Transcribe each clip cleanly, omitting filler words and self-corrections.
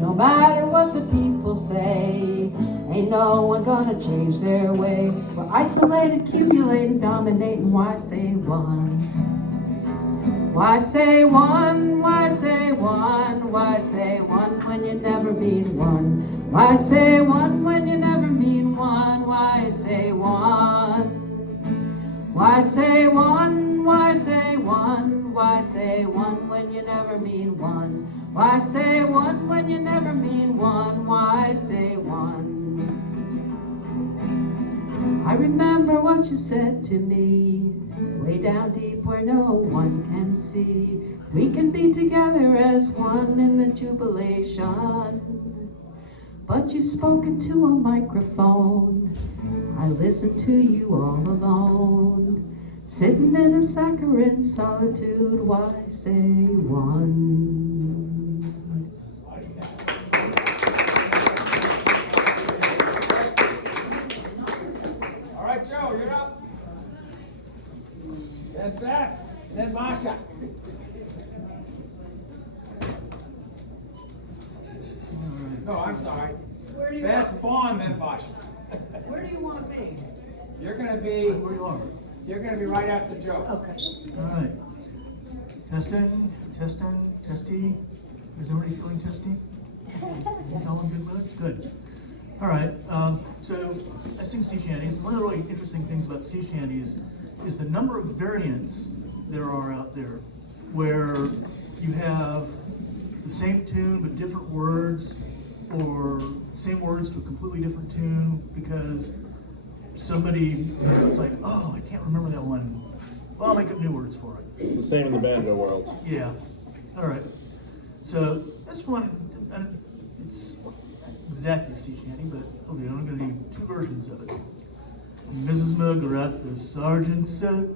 No matter what the people say, ain't no one gonna change their way. We're isolated, cumulating, dominating. Why say one? Why say one? Why say one? Why say one when you never mean one? Why say one when you never mean one? Why say one? Why say one? Why say one? Why say one when you never mean one? Why say one when you never mean one? Why say one? I remember what you said to me, way down deep where no one can see. We can be together as one in the jubilation. But you spoke into a microphone. I listened to you all alone. Sitting in a saccharine solitude, why say one? All right, Joe, you're up. Then Beth, then Masha. No, I'm sorry. Where do you Beth, want? Fawn, then Masha. Where do you want to be? You're gonna be. Where you are? You're gonna be right after Joe. Okay. All right. Testing, testy. Is everybody feeling testy? All good with it? Good. All right. So I sing sea shanties. One of the really interesting things about sea shanties is the number of variants there are out there, where you have the same tune but different words, or same words to a completely different tune because somebody it's like, oh, I can't remember that one. Well, I'll make up new words for it. It's the same in the banjo world. Yeah. All right. So this one, it's exactly a sea shanty, but okay, I'm going to need two versions of it. Mrs. McGrath, the sergeant said,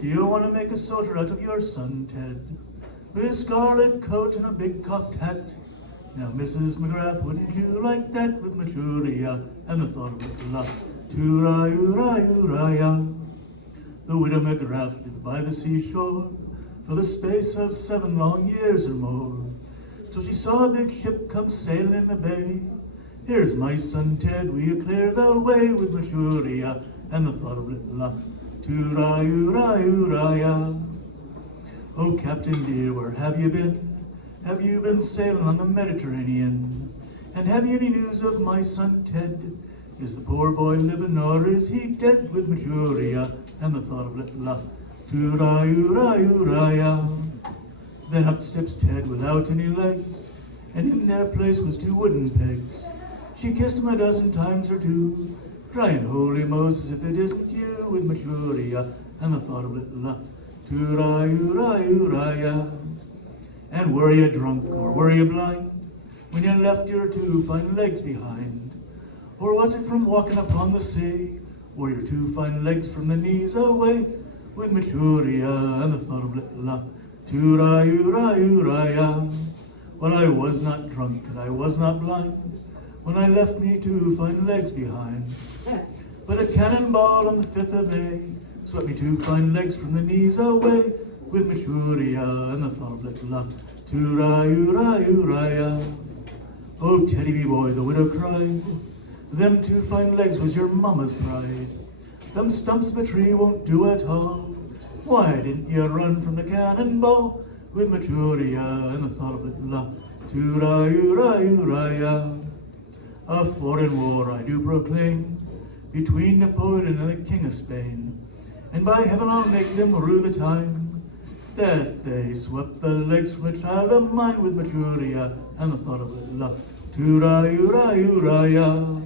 do you want to make a soldier out of your son, Ted? With a scarlet coat and a big cocked hat. Now, Mrs. McGrath, wouldn't you like that with Machuria and the thought of little luck? Tura-ura-ura-ya. The widow McGrath lived by the seashore for the space of 7 long years or more, till she saw a big ship come sailing in the bay. Here's my son Ted, will you clear the way with Machuria and the thought of little luck? Tura-ura-ura-ya. Oh, Captain dear, where have you been? Have you been sailing on the Mediterranean? And have you any news of my son Ted? Is the poor boy living or is he dead with Machuria and the thought of little luck? Tura-ura-ura-ya. Then up steps Ted without any legs, and in their place was 2 wooden pegs. She kissed him a dozen times or two, crying, holy Moses, if it isn't you with Machuria and the thought of little luck. Tura-ura-ura-ya. And were you drunk or were you blind when you left your 2 fine legs behind? Or was it from walking upon the sea, or your 2 fine legs from the knees away with Machuria and the thought of little luck? Tura-ura-ura-ya. Well, I was not drunk and I was not blind when I left me 2 fine legs behind. But a cannonball on the 5th of May swept me 2 fine legs from the knees away with Machuria and the thought of little luck. Tura-ura-ura-ya. Oh, Teddy, me boy, the widow cried, them 2 fine legs was your mama's pride. Them stumps of a tree won't do at all. Why didn't you run from the cannonball with Machuria and the thought of little luck? Tura-ura-ura-ya. A foreign war I do proclaim between Napoleon and the King of Spain. And by heaven I'll make them rue the time that they swept the legs from a child of mine with Machuria and the thought of little luck. Tura-ura-ura-ya.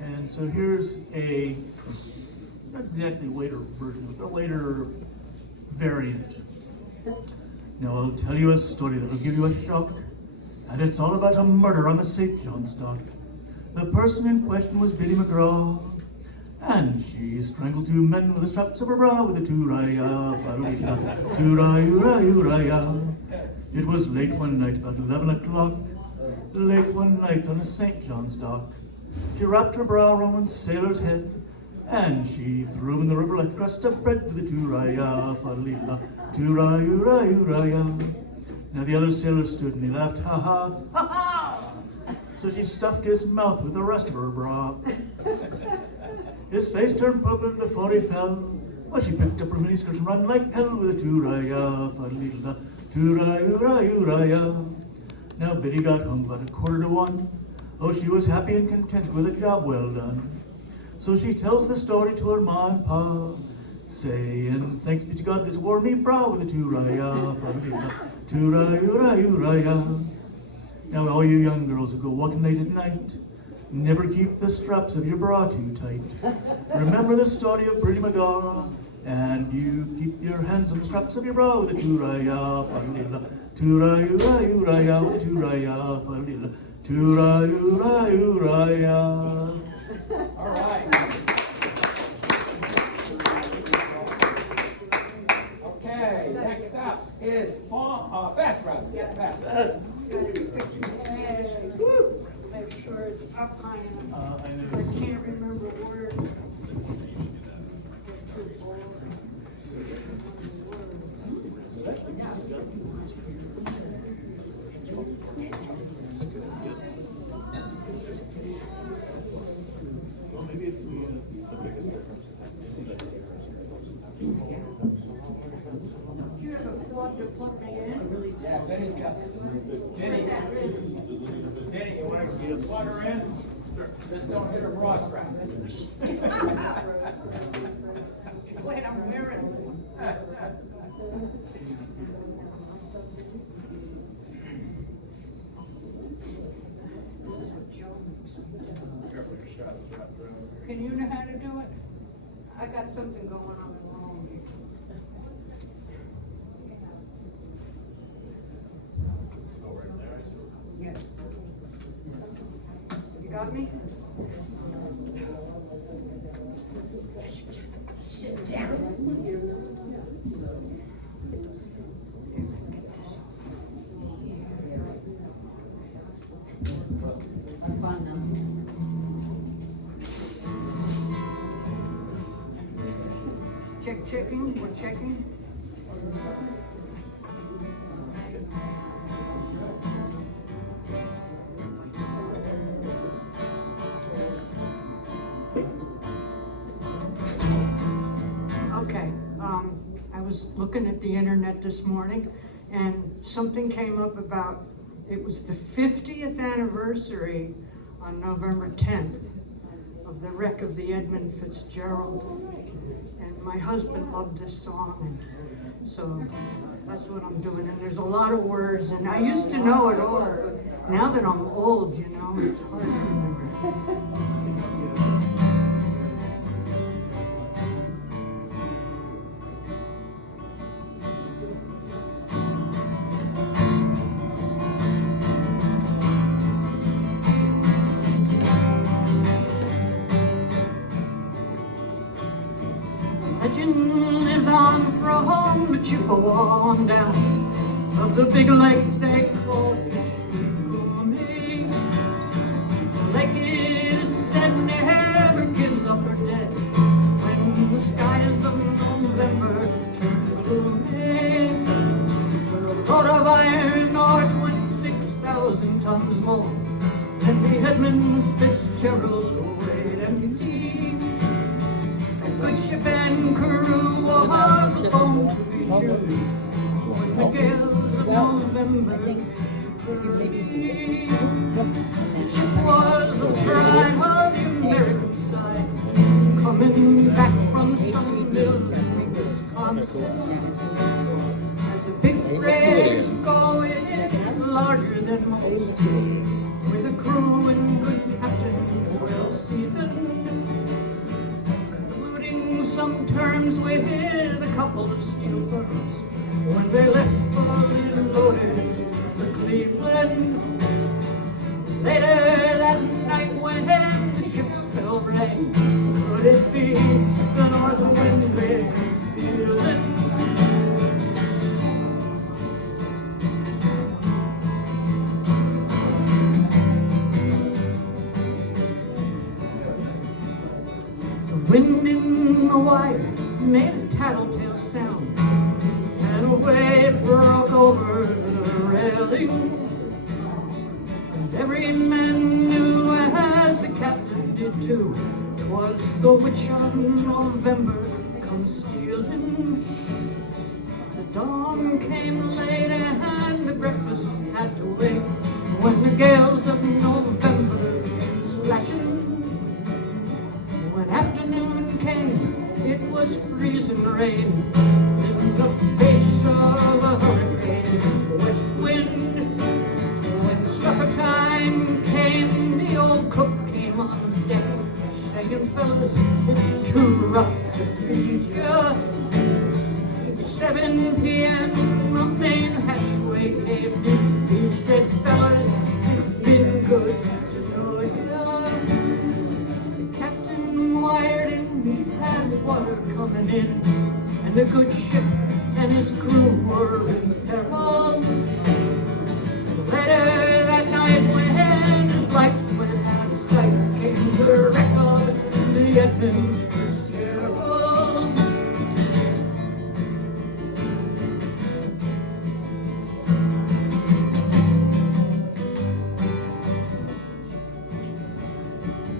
And so here's a, not exactly later version, but a later variant. Now I'll tell you a story that'll give you a shock, and it's all about a murder on the St. John's dock. The person in question was Biddy McGraw, and she strangled 2 men with the straps of her bra with a tura-ya. It was late one night, about 11 o'clock, late one night on the St. John's dock. She wrapped her bra around one sailor's head And she threw him in the river like a crust of bread with a tooraya, fa-la-la, tooraya. Now the other sailor stood and he laughed, ha ha, ha ha! So she stuffed his mouth with the rest of her bra. His face turned purple before he fell. Well, she picked up her miniskirt and ran like hell with a tooraya, fa-la-la, tooraya. Now Biddy got home about 1:15. Oh, she was happy and contented with a job well done. So she tells the story to her ma and pa, saying, thanks be to God this wore me brow with a tooraya, fa-la-la, tooraya. Now all you young girls who go walking late at night, never keep the straps of your bra too tight. Remember the story of Pretty Megara, and you keep your hands on the straps of your bra with a tooraya, fa-la-la, tooraya, with a tooraya, fa-la-la, tooraya. All right. Okay, next up is Beth, rather. Beth. Make sure it's up high enough. I know. I can't remember words. Well, maybe if we, the biggest difference. You have a plug to plug me in? Yeah, Benny's got this. Benny, you want to get water in? Just don't hit her bra strap. Wait, I'm wearing one. This is what Joe makes. Can you know how to do it? I got something going on wrong here. Yes. You got me? Sit down. I'm fine now. Checking, we're checking. Okay, I was looking at the internet this morning and something came up about, it was the 50th anniversary on November 10th of the wreck of the Edmund Fitzgerald. And my husband loved this song, and so that's what I'm doing. And there's a lot of words, and I used to know it all, but now that I'm old, you know, it's hard to remember. Legend lives on from the Chippewa down of the big lake they call Ishpeming. The lake is said never gives up her dead when the skies of November turn gloomy. For a load of iron or 26,000 tons more than the Edmund Fitzgerald weighed empty. Good ship and crew was home to be true when the gales of November came. The ship was the pride of the American side, coming back from Sunville, Wisconsin. As the big frigates go, it's larger than most, with a crew and good captain well seasoned. Some terms with a couple of steel firms when they left fully loaded for Cleveland. Later that night when the ships fell rain, could it be the north wind they feeling? Wind in the wire made a tattletale sound, and a wave broke over the railing. And every man knew, as the captain did too, 'twas the witch of November come stealing. The dawn came late and the breakfast had to wait, when the gales of November came slashing. When afternoon came, it was freezing rain in the face of a hurricane. West wind. When supper time came, the old cook came on deck, saying, fellas, it's too rough to feed ya. 7 p.m. the main hatchway caved in. He said, fellas, it's been good to know ya. The captain wired in, he had water coming in, and the good ship and his crew were in peril. Later that night, when his lights went out of sight, came the wreck of the Edmund Fitzgerald.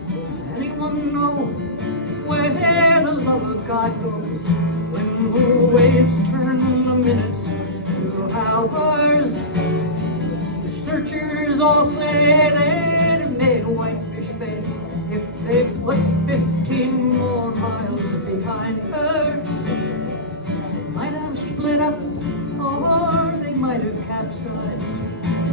Does anyone know where the love of God goes, when the waves turn the minutes to hours? Searchers all say they'd have made Whitefish Bay if they put 15 more miles behind her. They might have split up, or they might have capsized.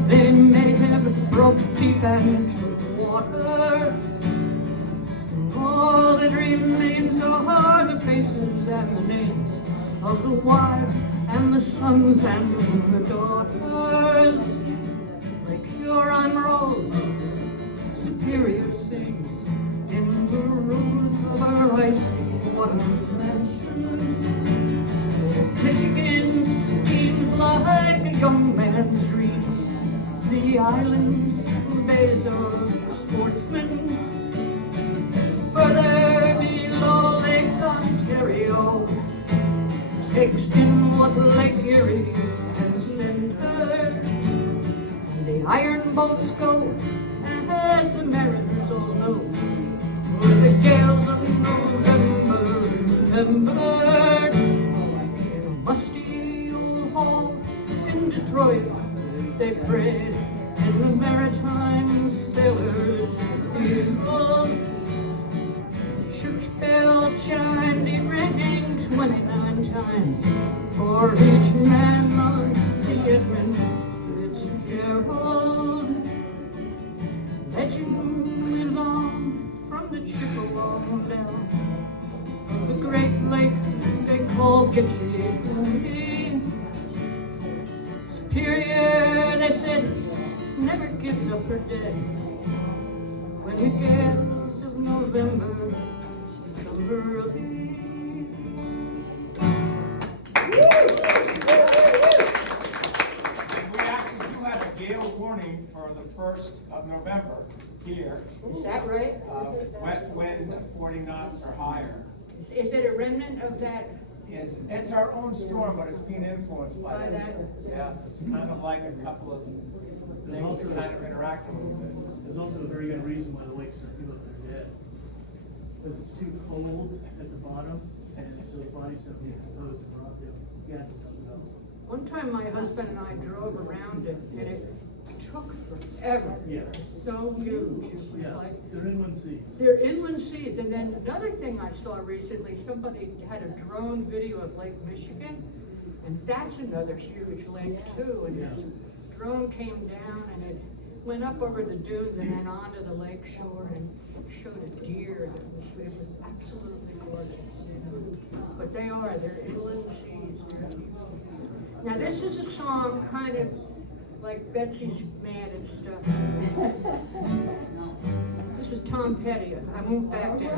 They may have broke deep into water. And all that remains are the faces and the names of the wives and the sons and the daughters. Huron rolls, Superior sings in the rooms of our ice water mansions. Michigan seems like a young man's dreams. The islands, bays of sportsmen. Further below Lake Ontario takes in what Lake Erie and Cinder. The iron boats go, as the mariners all know, with the gales of November remembered. In a musty old hall in Detroit, they prayed in the maritime sailors' guild. Church bell chimed, it rang 29 times for each man on the Edmund Fitzgerald. Legend lives on from the Chippewa down the Great Lake they call Gitche. Superior, they said, never gives up her dead. When the gales of November come early. Gale warning for the 1st of November here. Is that right? West winds at 40 knots or higher. Is it a remnant of that? It's our own storm, but it's being influenced by By this. that? Yeah, it's kind of like a couple of things that kind of interact a little bit. There's also a very good reason why the lakes are feeling they're dead. Because it's too cold at the bottom, and so the bodies don't decompose and rot, the gas don't go. One time my husband and I drove around it, and it took forever. Yeah. It's so huge. It was Yeah, like, they're inland seas. they're inland seas. And then another thing I saw recently, somebody had a drone video of Lake Michigan, and that's another huge lake too. And this drone came down and it went up over the dunes and then onto the lake shore and showed a deer. It was absolutely gorgeous. You know? But they're inland seas. Now this is a song kind of like Betsy's Mad and Stuff. This is Tom Petty. I won't back down.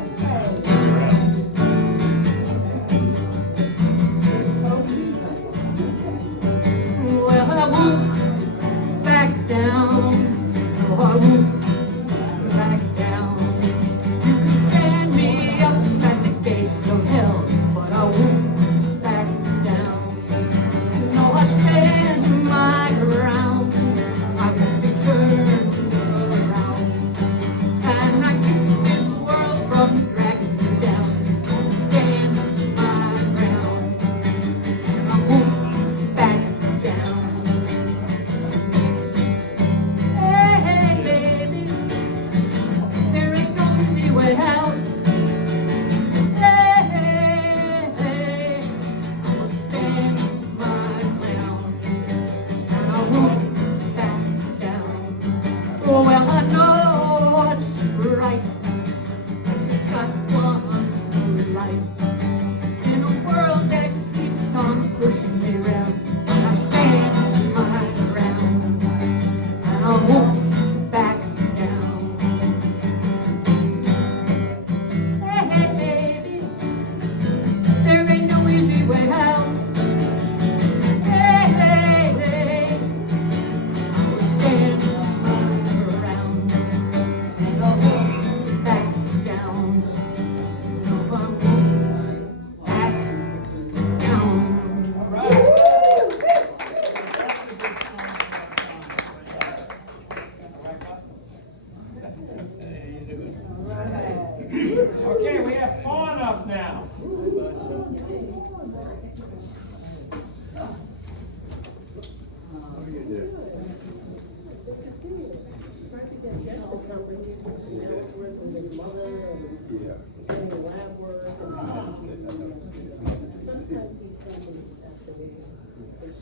Well, I won't back down. No, I won't back down. You can stand me up at the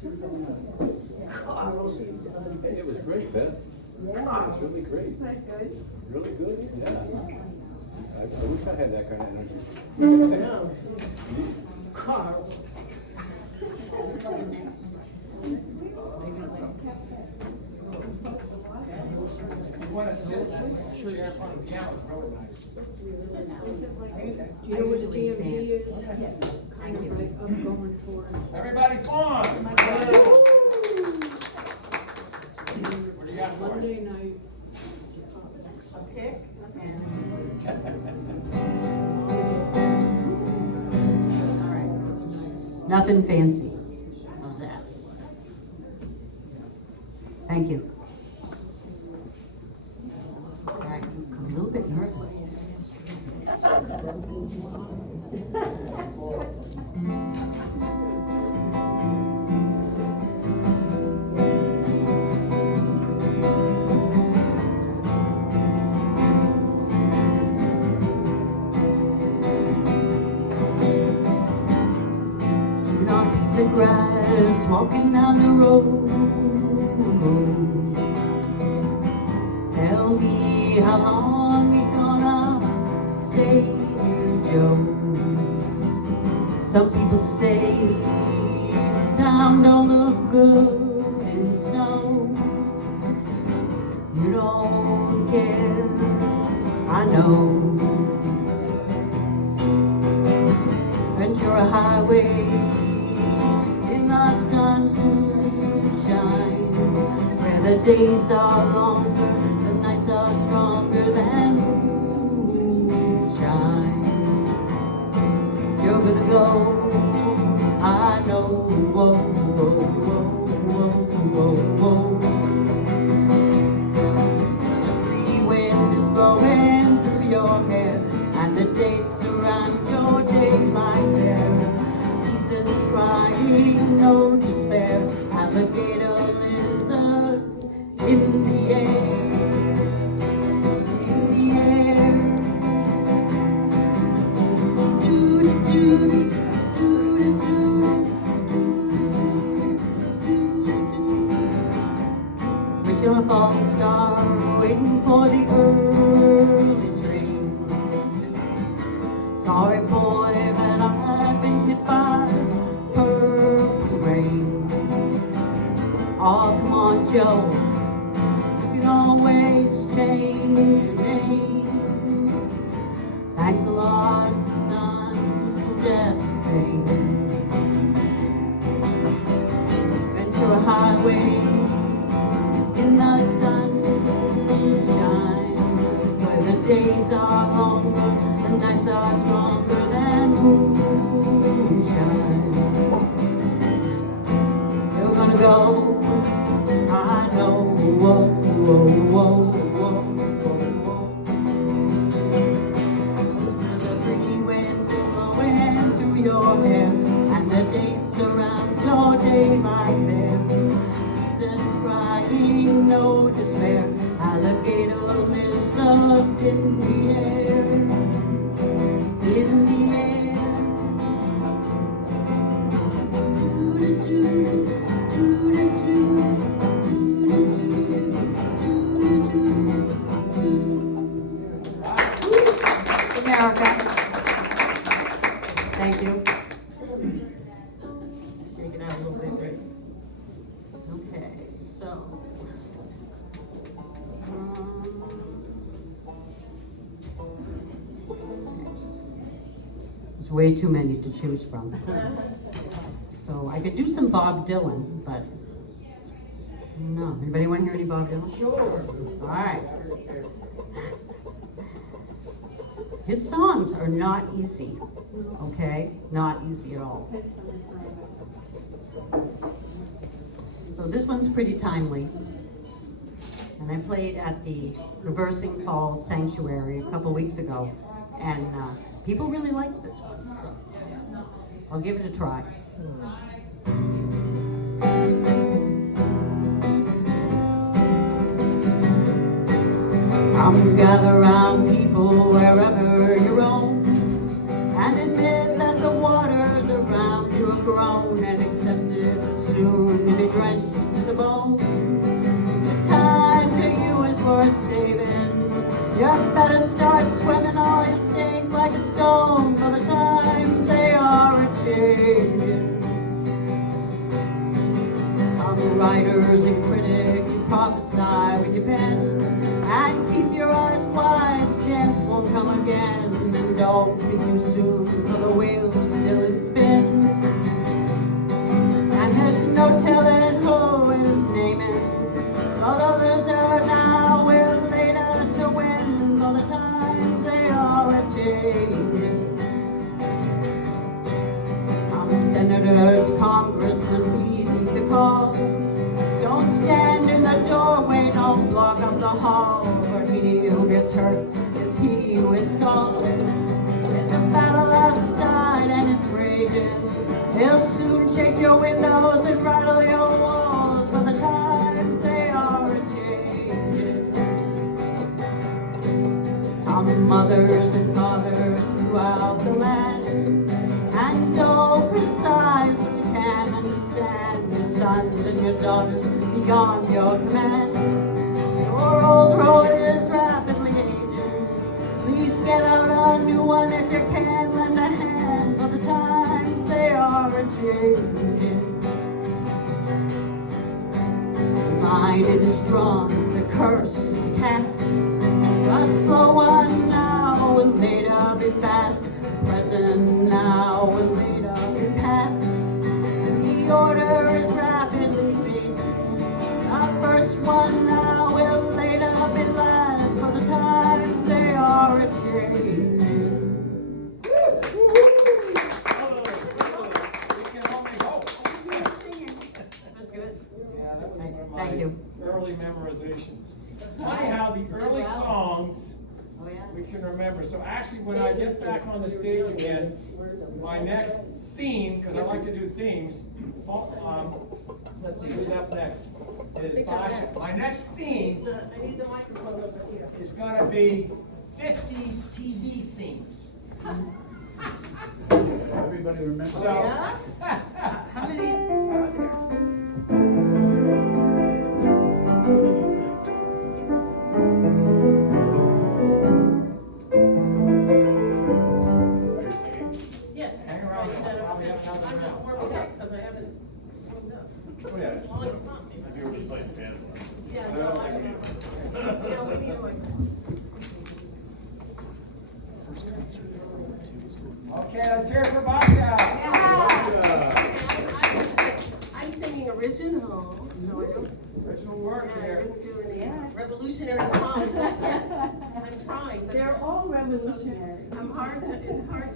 Hey, it was great, Beth. Yeah. It was really great. Really good, yeah. I wish I had that kind of energy. Carl. You wanna sit, chair in front of the piano, it's really nice. Do you know what the DMV is? Kind of like up going towards. Everybody form! What do you got for us? Monday night. Nothing fancy. How's that? Thank you. All right, I'm a little bit nervous. The grass, walking down the road. Tell me how long we gonna stay here, Joe. Some people say this town don't look good in snow. You don't care, I know. Ventura Highway sunshine, where the days are longer, the nights are stronger than moonshine. You're gonna go, I know, whoa, whoa, whoa, whoa, whoa, whoa. The free wind is blowing through your hair, and the days surround your daylight there. Seasons crying, no despair, alligator lizards in the air, in the air. Doo-doo-doo, doo-doo-doo, doo-doo-doo. Wish on a falling star, waiting for the early train. Sorry boy, but I've been hit by purple rain. Oh, come on, Joe, you can always change your name. Thanks a lot, son, just the same. Ventura Highway in the sunshine, where the days are longer, the nights are stronger than moonshine. You're gonna go, I know, whoa, whoa, whoa, whoa, whoa, whoa. The pretty wind is blowing through your hair, and the days surround your daylight there. Seasons crying, no despair, alligator lizards in the air, in the air. America. Thank you. Shake it out a little bit there. Okay, so. There's way too many to choose from. So I could do some Bob Dylan, but no. Anybody want to hear any Bob Dylan? Sure. All right. His songs are not easy, okay? Not easy at all. So this one's pretty timely. And I played at the Reversing Falls Sanctuary a couple weeks ago, and people really liked this one, so I'll give it a try. Come gather round, people, wherever you roam, and admit that the waters around you have grown and accepted as soon You better start swimming or you sink like a stone, for the times they are a-changing. Come writers and critics who prophesy with your pen, and keep your eyes wide, the chance won't come again. And don't be too soon, for the wheel's still in spin. And there's no telling who is naming, for the loser now will later to win, for the times they are a-changing. Senators, congressmen, please heed the call. Don't stand in the doorway, don't block up the hall, for he who gets hurt is he who is stalled. There's a battle outside and it's raging. They'll soon shake your windows and rattle your walls, for the times they are a-changing. Come mothers and fathers throughout the land, and don't criticize what you can't understand. Your sons and your daughters beyond your command. Your old road is rapidly aging. Please get out a new one if you can. Lend a hand, for the times they are a-changing. The line is drawn, the curse is cast. The slow one now will later be fast. Present now will later be past. The order is rapidly beaten. The first one now will later be last, for the times they are a-changing. We can only hope. That's good. Yeah, that was one of Thank my you. early memorizations. It's funny how the early songs Oh, yeah? we can remember. So actually, when I get back on the stage again, my next theme, because I like to do themes, let's see, who's up next? Is Basha. My next theme is going to be 50s TV themes. Everybody remember? So, Yeah? How many? Yes. hang around. I'll probably have another I'm just round. warming up because I haven't warmed up. Oh, yeah. All it's not. If you were just playing piano. Yeah, no, I don't know. Yeah, we need one. Okay, let's hear it for Basha. I'm singing original, so I don't, Original work I here. didn't do any revolutionary songs not yet. I'm trying, but They're all revolutionary. it's hard to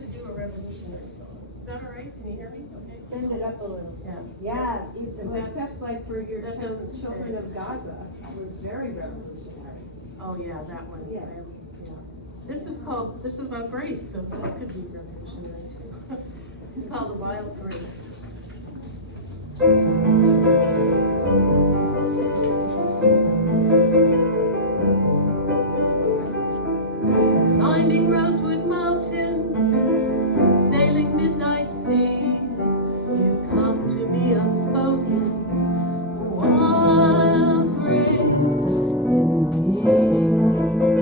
do a revolutionary song. Is that all right? Can you hear me? Okay. Bend it up a little. Yeah. Yeah, That's- except like for your that doesn't children stay. of Gaza, was very revolutionary. Oh, yeah, that one. Yes. Yeah. This is about grace, so this could be revolutionary too. It's called The Wild Grace. Climbing Rosewood Mountain, sailing midnight seas, you've come to me unspoken, a wild grace in me.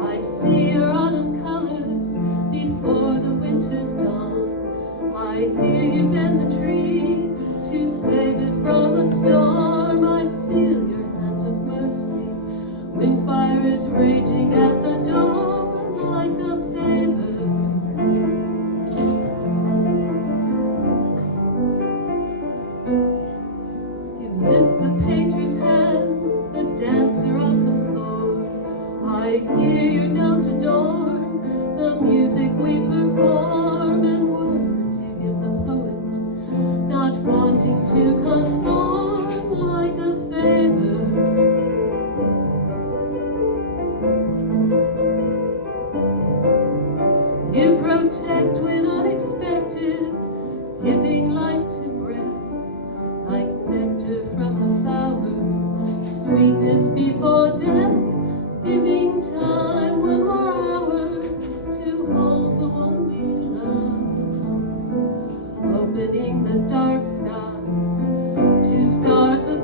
I see your autumn colors before the winter's dawn. I hear you bend the tree to save it from a storm. I feel your hand of mercy when fire is raging at the door like a favor. You lift the painter's hand, the dancer off the floor. I hear you note adorn the music we perform, and words you give the poet, not wanting to conform like a favor. You protect when unexpected, giving life to breath, like nectar from the flower, sweetness before death, giving time one more hour to hold the one we love, opening the dark skies to stars above.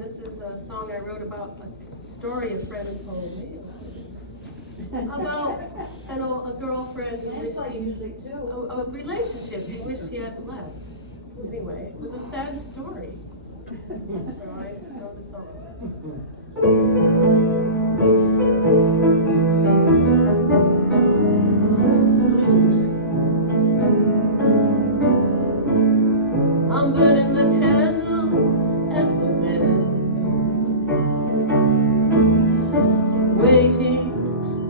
This is a song I wrote about a story a friend told me about a girlfriend who wished a relationship he wished he hadn't left. Anyway, it was a sad story. So I wrote a song. I'm burning the candle at the bed, waiting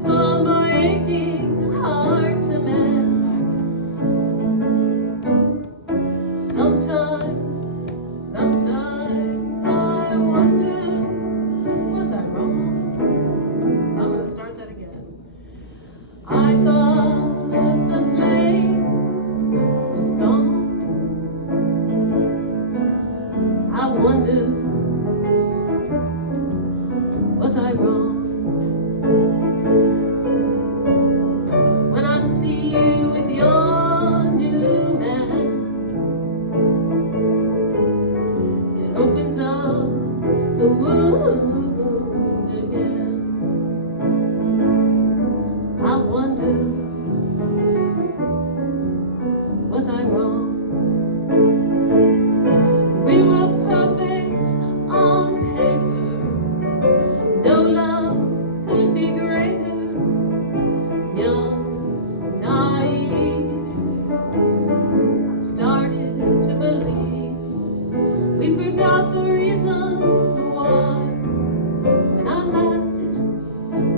for my aching heart to mend. Sometimes I wonder, was I wrong? I'm gonna start that again. I thought the flame was gone. I wonder, was I wrong? When I see you with your new man, it opens up the wound again. I wonder, was I wrong? We were perfect on paper. No love could be greater. Young, naive, I started to believe we forgot the reasons why. When I left,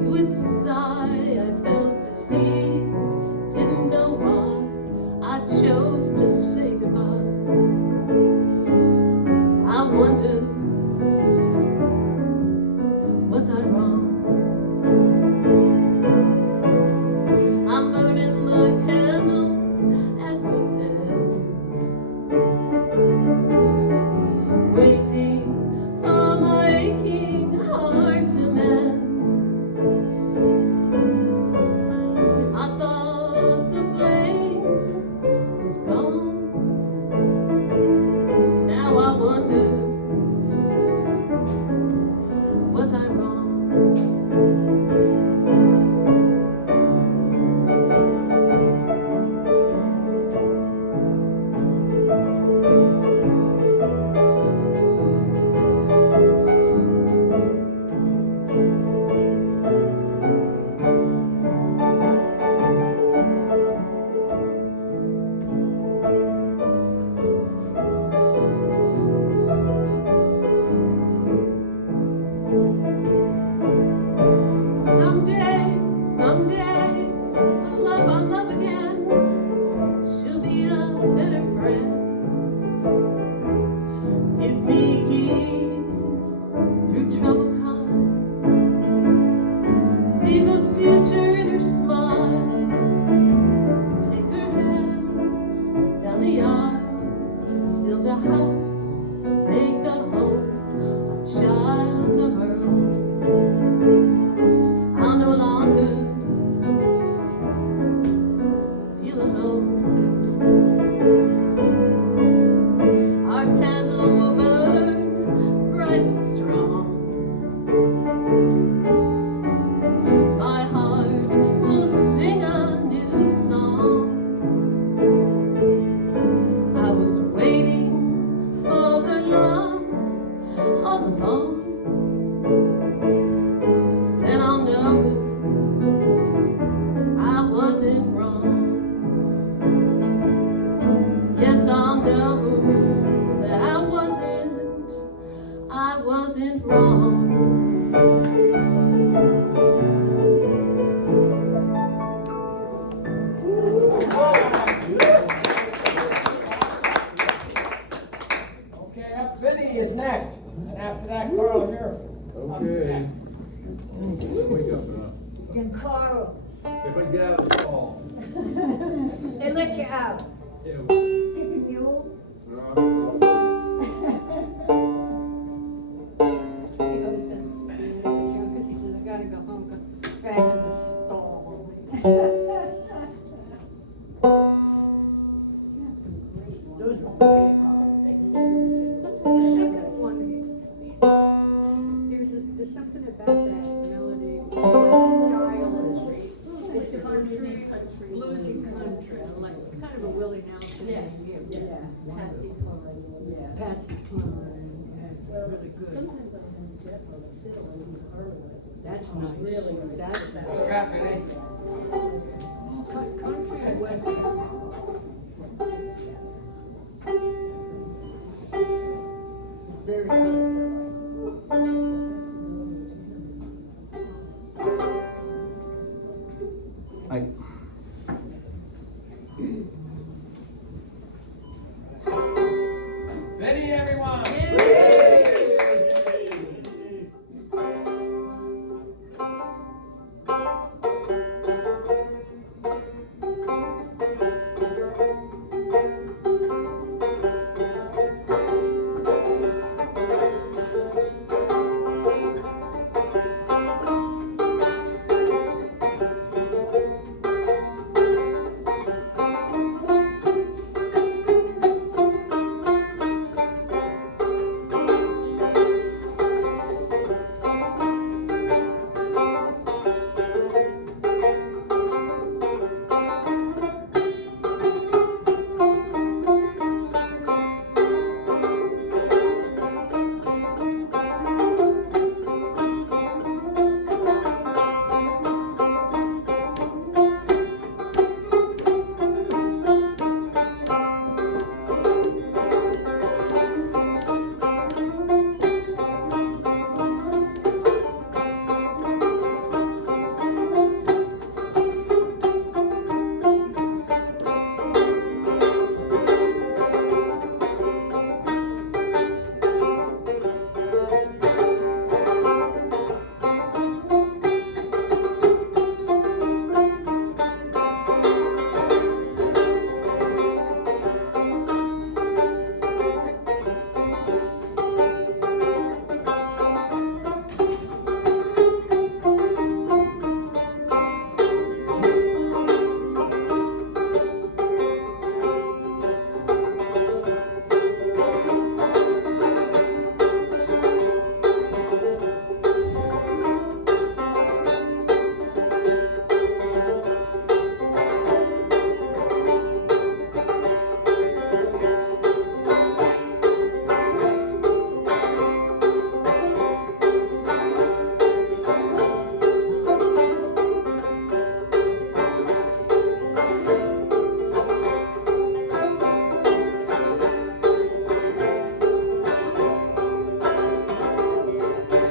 you would sigh. I felt deceived, didn't know why. I chose to say goodbye. I wonder, was I wrong? I'm burning the candle at both ends, waiting for my aching heart to mend. I thought the flame was gone. Now I wonder, was I wrong? Someday, I'll love again. She'll be a better friend. Give me ease through troubled times. See the future in her smile. Take her hand down the aisle. Build a house, make a home, a child of her own. I'll no longer feel alone. Our candle will burn bright and strong. My heart will sing a new song. I was waiting for her love all along. Then I'll know I wasn't wrong. Yes, I'll know that I wasn't wrong. Okay, Vinny is next, and after that, Carl, you're up Okay. next. Wake up enough. And Carl, If I get out of the stall. they let you out. Yeah. Kicking you. No, I'm He goes, says, because he says, I gotta go home, back in the stall. Those were great songs. The second one, Willie Nelson. Yes, Yeah, yes. Patsy Cline. yeah. Patsy Cline, Well, really good. sometimes I have Jeff on the fiddle and he harmonizes. That's It's nice. Really nice. That's nice. Scrap it, eh? Country and western. It's very nice. I. Ready, everyone?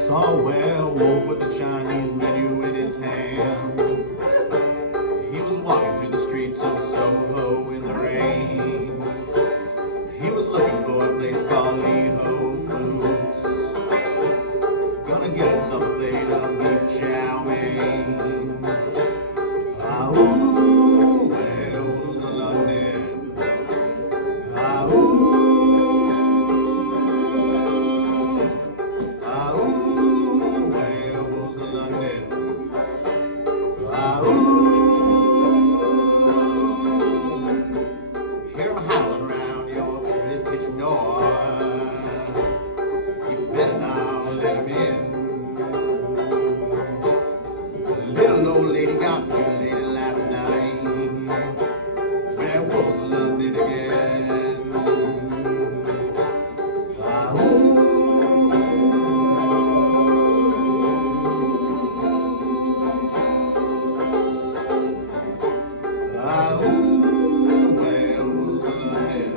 Saw a werewolf with a Chinese menu in his hand. He was walking through the streets of Soho in the rain. He was looking for a place called Leho Foods. Gonna get himself a plate of beef chow mein. Ah, ooh, werewolves of London. Ah, ooh. Ah, ooh, werewolves of London. Ah, ooh. Hear 'em howling around your crib kitchen door. You better not let 'em in. The little old lady got mutilated last night. Werewolves of London again. Ah, ooh. Ah, ooh, werewolves of London.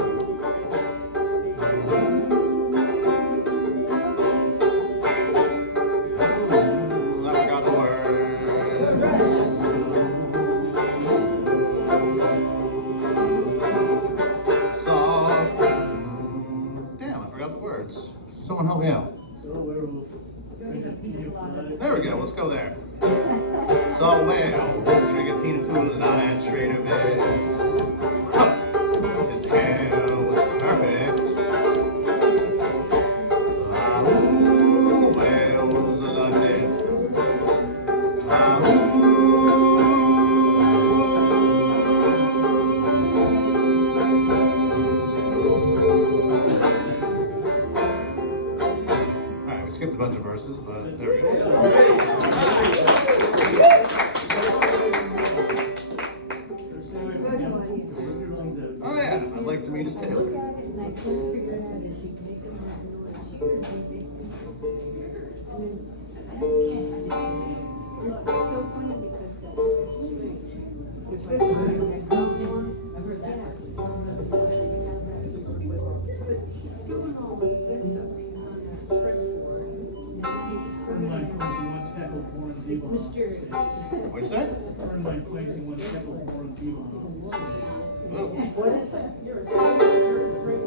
Ooh, I forgot the word. Saw. Damn, I forgot the words. Someone help me out. There we go, let's go there. Saw a werewolf drinking pina colada at Trader Vic's. Huh. His hair was perfect. Ah, ooh, werewolves of London. Ah, ooh. Alright, we skipped a bunch of verses, but there we go. I'd like to meet his I look tailor. at it and I couldn't figure out, is he making that noise here, is he making? I mean, I can't. It's so funny because that street, it's this way, that dump one, I heard that. But he's doing all of this up behind that brick line, and he's Friend of mine spraying. claims he once heckled Warren It's Zevon. mysterious. What's that? A friend of mine claims he once heckled Warren Zevon. Oh. What is it? You're a spider, you're a spring.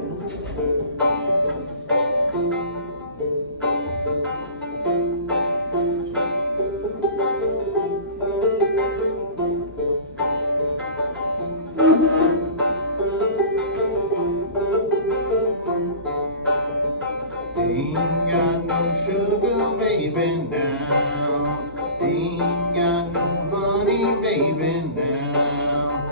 Ain't got no sugar, baby, now. Ain't got no honey, baby, now.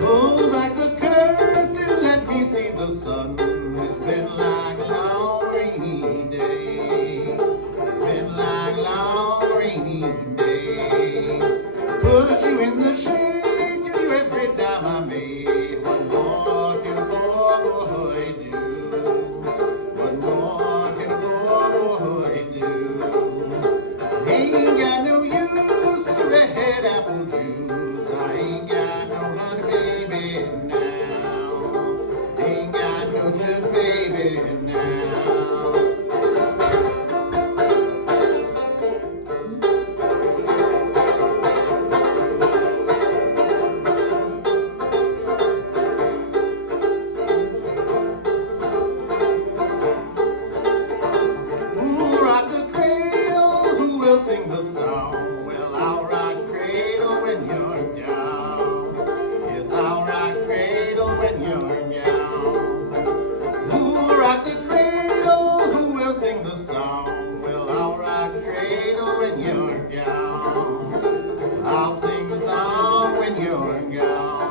Pull back the curtain, let me see the sun. It's been like a long rainy day. It's been like a long rainy day. Put you in the shade, give you every dime I made. What more can a poor boy do? What more can a poor boy do? Ain't got no use for red apple juice. I ain't got no honey, baby, now. Ain't got no sugar, baby, now. Who'll rock the cradle? Who will sing the song? Well, I'll rock cradle when you're down. Yes, I'll rock cradle when you're down. Who'll rock the cradle? Who will sing the song? Well, I'll rock cradle when you're down. I'll sing the song when you're gone.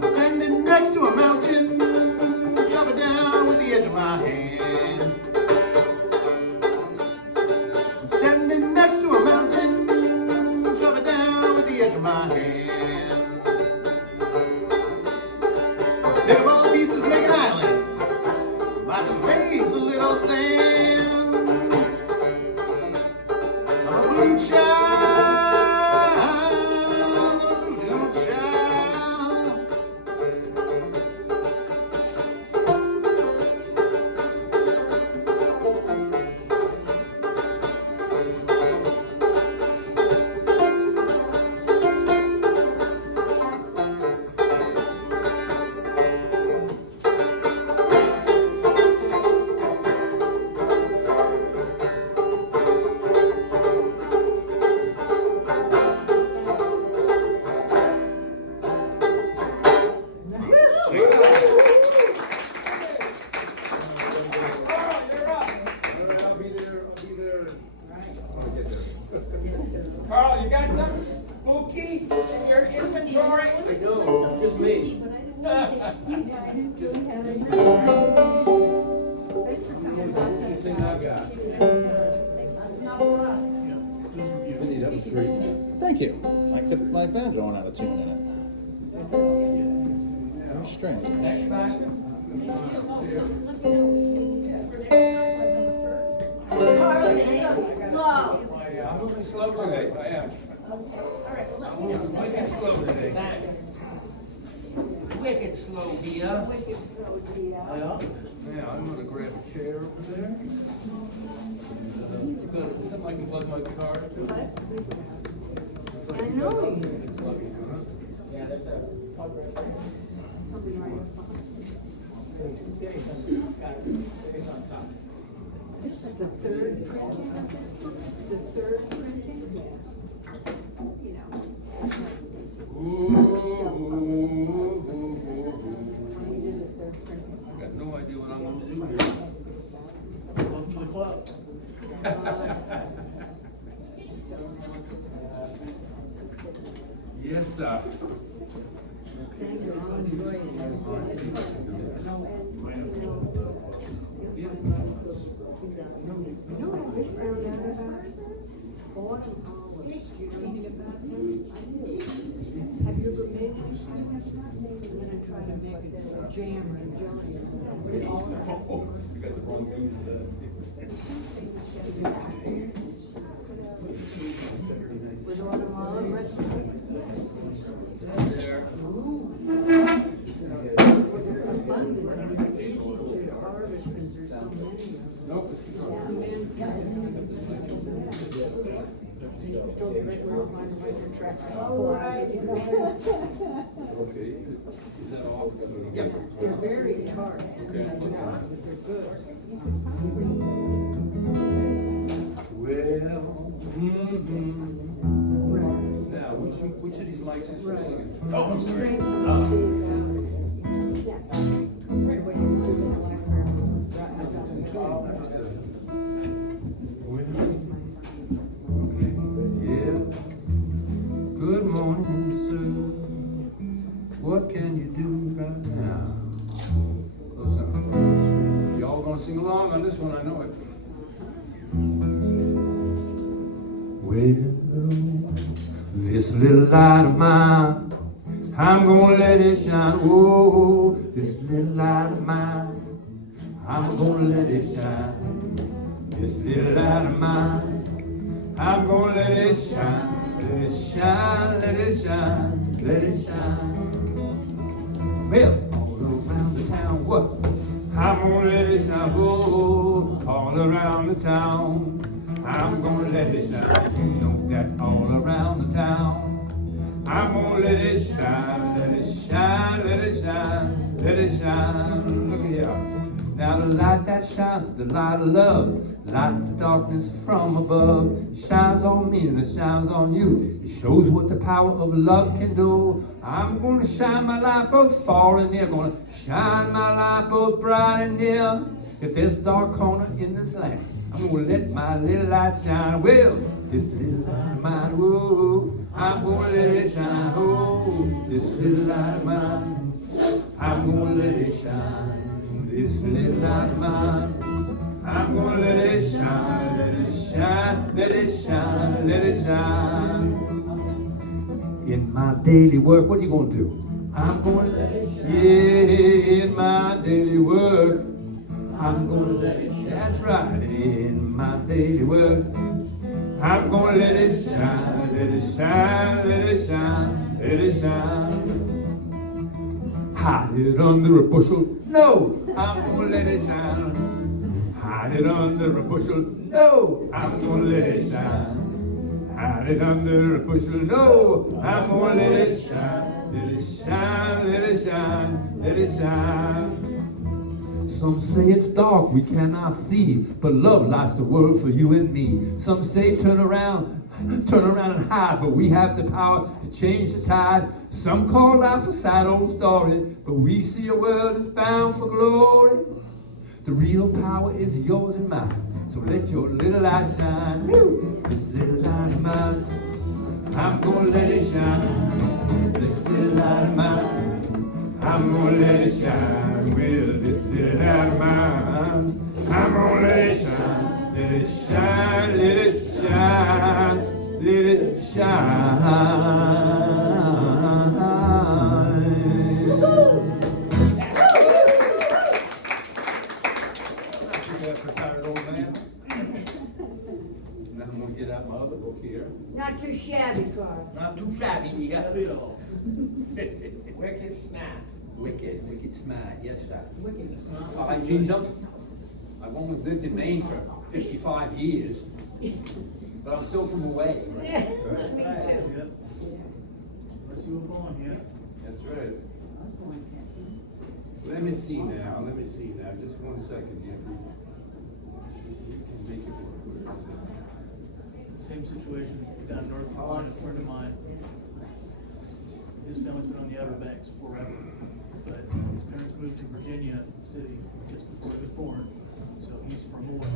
Standing next to a mountain, drop it down with the edge of my hand. Standing next to a mountain, drop it down with the edge of my hand. Little ball pieces make an island. I just raise a little sand. I'm a blue child, I'm a blue child. Carl, you got something spooky in your inventory? I do, just me. Thanks for coming. I've got. Vinny, that was great. Thank you. I kept my banjo on out of tune in it. Very strange. Next basket. I'm moving slow today. I am. I'm moving slow today. Thanks. Wicked slow, dear. Yeah, I'm gonna grab a chair over there. Something I can plug my guitar into. I know. Yeah, there's that plug right there. It's on top. This is the third printing of this book. This is the third printing. You know. I got no idea what I'm going to do here. Welcome to the club. Yes, sir. You know what I just found out about? Autumn olives. Do you know anything about them? I do. Have you ever made one? I have not made it. I'm gonna try to make it a jam or a jelly. With olive. You got the wrong food for that. With autumn olive recipe? There. Abundant and easy to harvest because there's so many of them. Nope. Okay. Is that off? Yes, they're very tart. Okay. But they're good. Well, now, which of these mics is this singing? Oh, I'm sorry. Yeah. Good morning, sir. What can you do right now? Listen, y'all gonna sing along on this one? I know it. Well, this little light of mine, I'm gonna let it shine. Oh, this little light of mine, I'm gonna let it shine. This little light of mine, I'm gonna let it shine. Let it shine, let it shine, let it shine. Well, all around the town, what? I'm gonna let it shine. Oh, all around the town, I'm gonna let it shine. You know that all around the town, I'm gonna let it shine, let it shine, let it shine, let it shine. Look here. Now the light that shines, the light of love, lights the darkness from above. It shines on me and it shines on you. It shows what the power of love can do. I'm gonna shine my light both far and near. Gonna shine my light both bright and near. If there's a dark corner in this land, I'm gonna let my little light shine. Well, this little light of mine, whoa, I'm gonna let it shine. Oh, this little light of mine, I'm gonna let it shine. This little light of mine, I'm gonna let it shine, let it shine, let it shine, let it shine. In my daily work, what are you gonna do? I'm gonna let it shine. Yeah, in my daily work, I'm gonna let it shine. That's right, in my daily work, I'm gonna let it shine, let it shine, let it shine, let it shine. Hide it under a bushel, no, I'm gonna let it shine. Hide it under a bushel, no, I'm gonna let it shine. Hide it under a bushel, no, I'm gonna let it shine. Let it shine, let it shine, let it shine. Some say it's dark, we cannot see, but love lights the world for you and me. Some say turn around and hide, but we have the power to change the tide. Some call life a sad old story, but we see a world that's bound for glory. The real power is yours and mine, so let your little light shine. Woo! This little light of mine, I'm gonna let it shine. This little light of mine, I'm gonna let it shine. Well, this little light of mine, I'm gonna let it shine. it shine, let it shine, let it shine. Now I'm gonna get out my other book here. Not too shabby, Carl. Not too shabby, we got it all. Wicked snap. Wicked smart, yes sir. Wicked smart. I changed up. I've only lived in Maine for 55 years, but I'm still from away. Yeah, me too. Yep. Unless you were born here. That's right. Let me see now, just 1 second here. We can make it work. Same situation down North Carolina, a friend of mine. His family's been on the Outer Banks forever, but his parents moved to Virginia City just before he was born, so he's from away.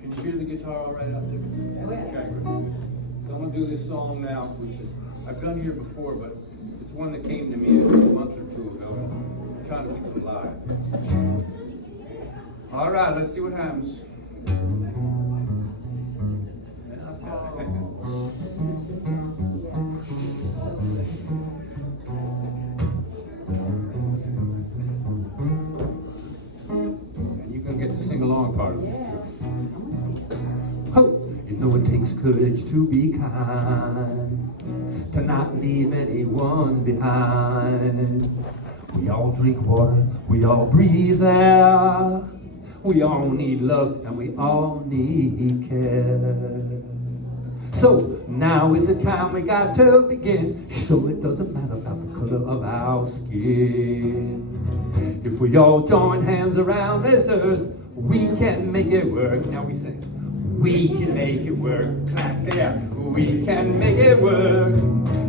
Can you hear the guitar all right out there? Oh, yeah. Okay, good. So I'm gonna do this song now, which is, I've done here before, but it's one that came to me a month or two ago, and I'm trying to keep it alive. All right, let's see what happens. And you can get the sing-along part of it too. Ho! You know it takes courage to be kind, to not leave anyone behind. We all drink water, we all breathe air, we all need love and we all need care. So now is the time we got to begin. So it doesn't matter about the color of our skin. If we all join hands around this earth, we can make it work. Now we sing. We can make it work. Clap there. We can make it work.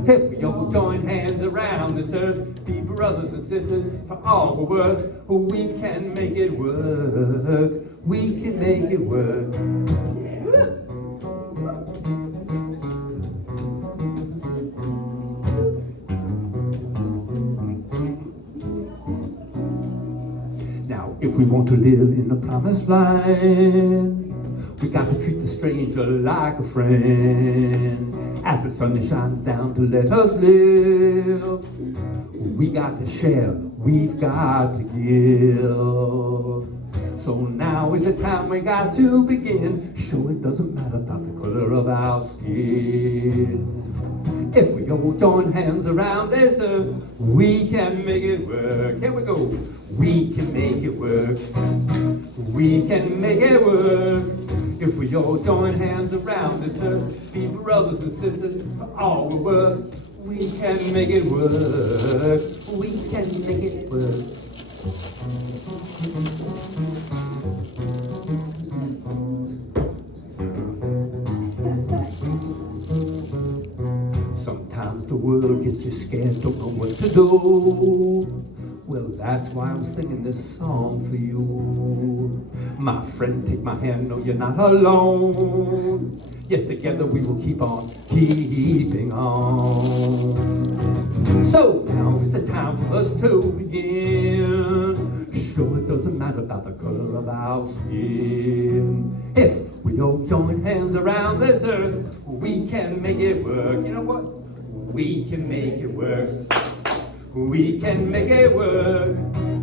If we all join hands around this earth, be brothers and sisters for all we're worth. We can make it work. We can make it work. Yeah. Now, if we want to live in the promised land, we got to treat the stranger like a friend. As the sun shines down to let us live, we got to share, we've got to give. So now is the time we got to begin. Sure, it doesn't matter about the color of our skin. If we all join hands around this earth, we can make it work. Here we go. We can make it work. We can make it work. If we all join hands around this earth, be brothers and sisters for all we're worth. We can make it work. We can make it work. Sometimes the world gets you scared, don't know what to do. Well, that's why I'm singing this song for you. My friend, take my hand, no, you're not alone. Yes, together we will keep on keeping on. So now is the time for us to begin. Sure, it doesn't matter about the color of our skin. If we all join hands around this earth, we can make it work. You know what? We can make it work. We can make it work.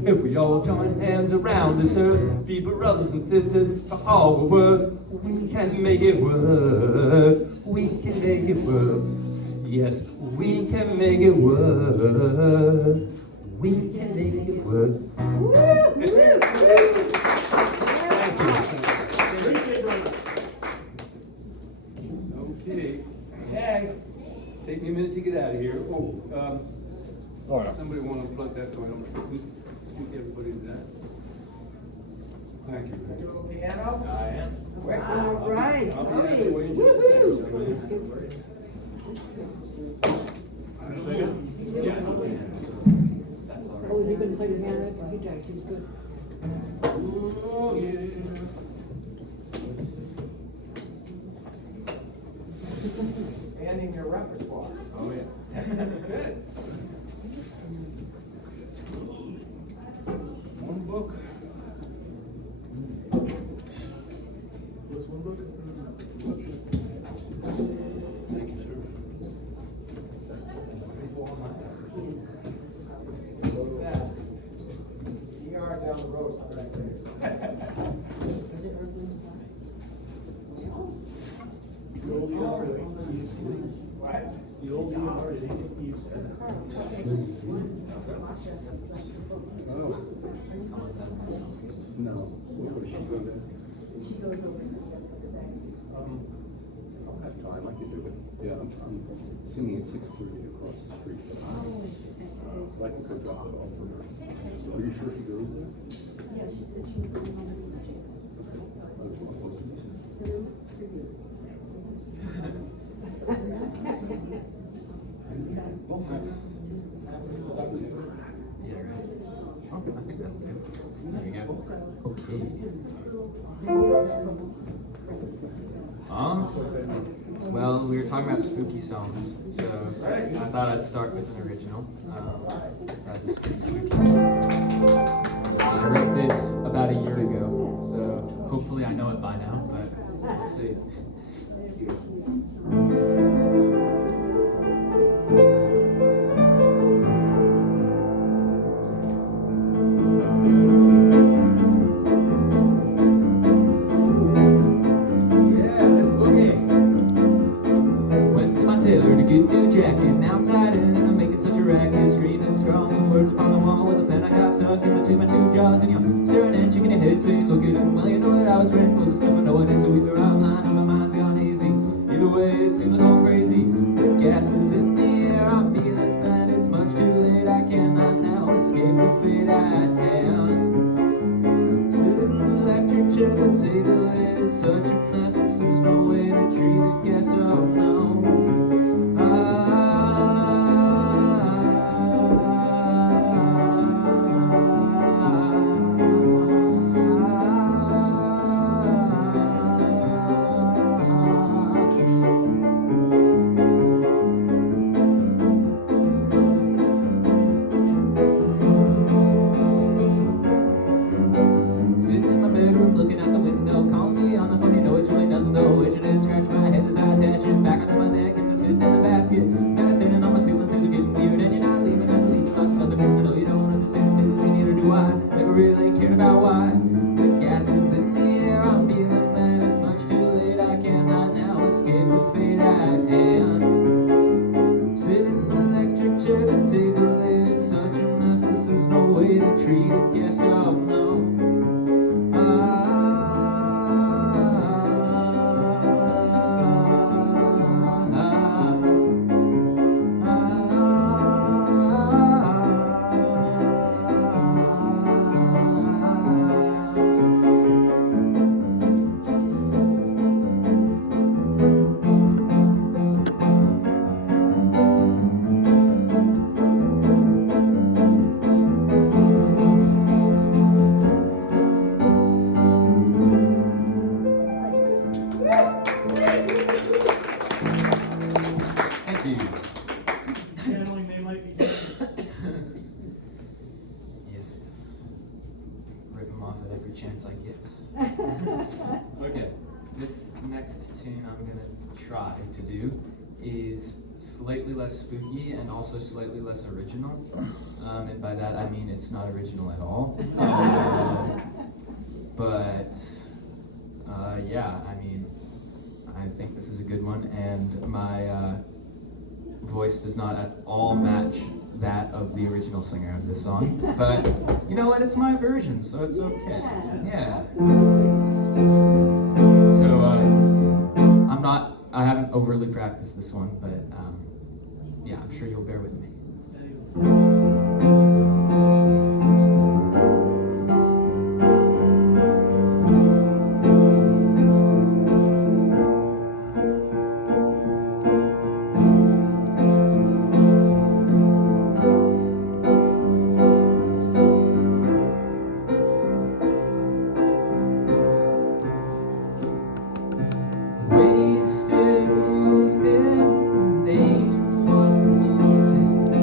If we all join hands around this earth, be brothers and sisters for all we're worth. We can make it work. We can make it work. Yes, we can make it work. We can make it work. Okay. Hey. Take me a minute to get out of here. Somebody want to plug that so I don't squeak everybody to that. Thank you. Do a piano? I am. All right. I'll be Hurry. out of the way in just a second. Oh, is he gonna play the piano? He does, he's good. Oh, yeah. Expanding your repertoire. Oh, yeah. That's good. One book. No. She goes over to I'll have time, I can do it. Yeah, I'm singing at 6:30 across the street. So I can go drop it off for her. Are you sure she goes there? yeah, she said she was going over to the Yeah, right. Okay, I think that's good. There you go. Okay. Well, we were talking about spooky songs, so I thought I'd start with an original. That's spooky. I wrote this about a year ago, so hopefully I know it by now, but we'll see. Get new jacket, now I'm tied in and I'm making such a racket, screaming scrawling words upon the wall with a pen I got stuck in between my two jaws, and you're staring and shaking your head saying look at him, well you know what I was written for the stuff I know it is, so either I'm lying or my mind's gone hazy, either way it seems I'm going crazy, the gas is in the air, I'm feeling that it's much too late, I cannot now escape the fate at hand, sitting in the electric chair, the table is such a mess, there's no way to treat the gas, oh no. Sitting in my bedroom looking out the window, call me on the phone, you know it's really nothing though. Itching and scratch my head as I attach it back onto my neck. It's sitting in a basket. Now standing on my ceiling, things are getting weird, and you're not leaving. I believe you lost another friend. I know you don't understand, maybe neither do I. Never really cared about why. The gas is in the air. I'm feeling that it's much too late. I cannot now escape the fate at hand. Sitting in an electric chair, the table is such a mess. This is no way to treat a guest. Oh no. Thank you. Channeling they might be dangerous. Yes, yes. Rip them off at every chance I get. Okay, this next tune I'm gonna try to do is slightly less spooky and also slightly less original. And by that I mean it's not original at all. But yeah, I mean, I think this is a good one, and my voice does not at all match that of the original singer of this song. But you know what? It's my version, so it's okay. Yeah. So I haven't overly practiced this one, but yeah, I'm sure you'll bear with me. Wasted, wounded, ain't what moved it.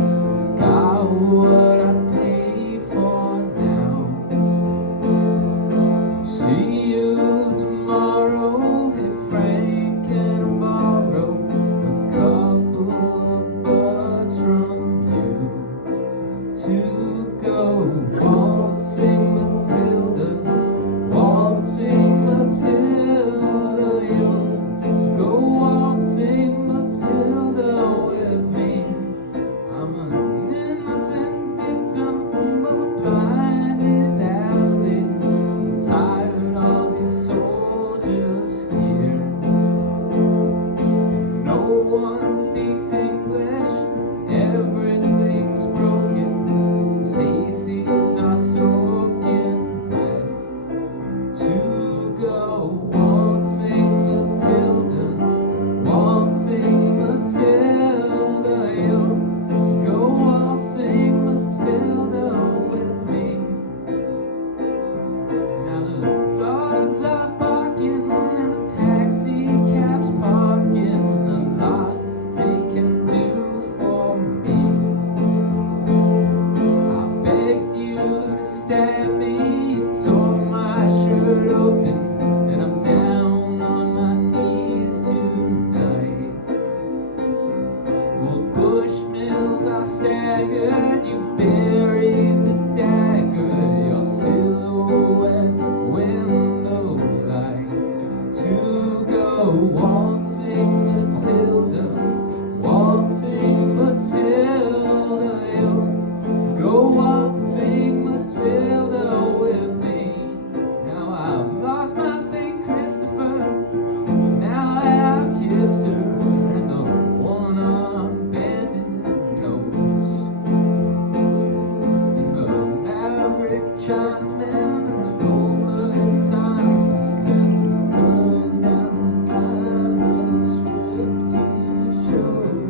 go waltzing Matilda, waltzing Matilda, you'll go waltzing Matilda with me. Now the dogs are barking and the taxi cab's parking, a lot they can do for me. I begged you to stab me, you tore my shirt open, and I'm down on my knees tonight. Old Bushmills are staggered, you buried the dagger, your silhouette window light. To go waltzing Matilda, waltzing Matilda, you go waltzing Matilda with me. Now I've lost my St. Christopher, now I have kissed her, and the one-armed bandit knows. And the maverick chantman and the cold-blooded sons and the girls down by the striptease shows.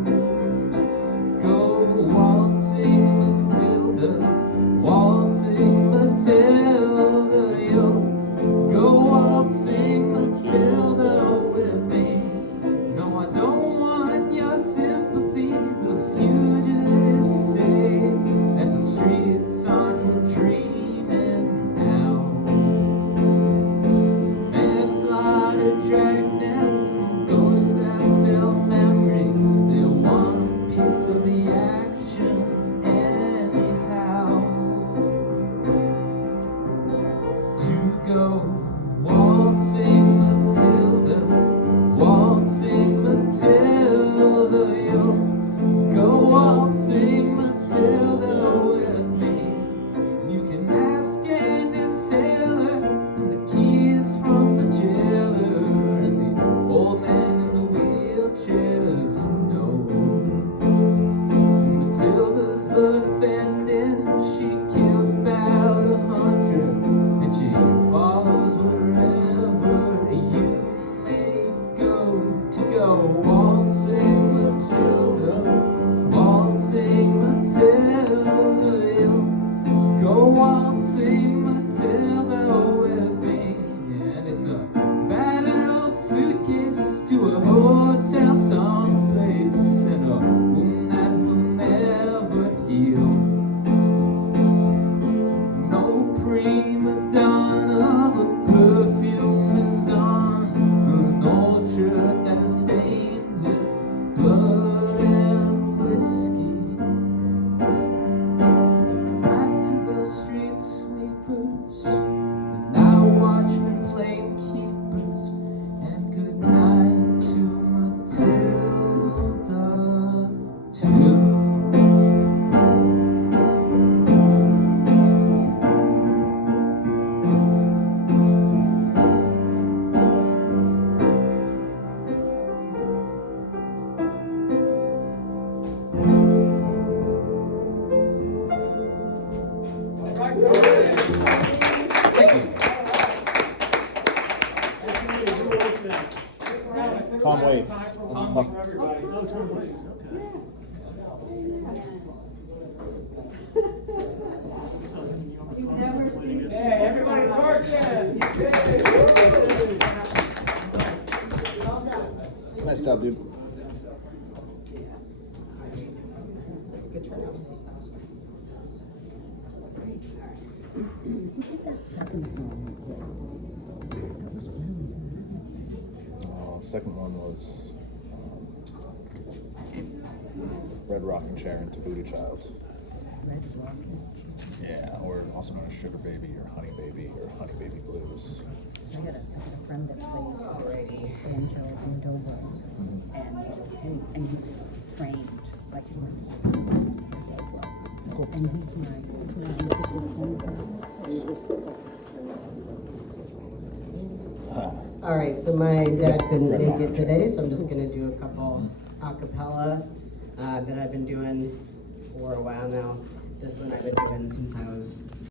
Go waltzing Matilda, waltzing Matilda, yo. Go waltzing Matilda with me. No, I don't want your sympathy. The fugitives say that the streets aren't for dreaming now. Manslaughter, dragnets, and ghosts that sell memories. They want a piece of the action anyhow. To go waltzing Matilda, waltzing Matilda, you go waltzing Matilda with me. And you can ask any sailor, and the keys from the jailer, and the old man in the wheelchairs know. Matilda's the defendant, she killed about 100, and she follows wherever you may go. To go waltzing Matilda, waltzing Matilda, you go waltzing Matilda with me. And it's a battered old suitcase to a hotel someplace, and a wound that will never heal. No prima donna, the perfume is on an old shirt that is stained with blood and whiskey. Back to the street sweepers, and I watch the flame keepers, and good night to Matilda too. Tom Waits. Tom Tom. for everybody. Oh, Tom Waits, okay. So then you're You've never seen. Hey, everybody, Torsten! Nice job, dude. That's a good turnout. Second one was Red Rocking Chair into Voodoo Child. Yeah, or also known as Sugar Baby or Honey Baby or Honey Baby Blues. I got a friend that plays banjo in Dover, and he's trained, like he learns. And he's my musical songs now. All right, so my dad couldn't make it today, so I'm just gonna do a couple a cappella that I've been doing for a while now. This one I've been doing since I was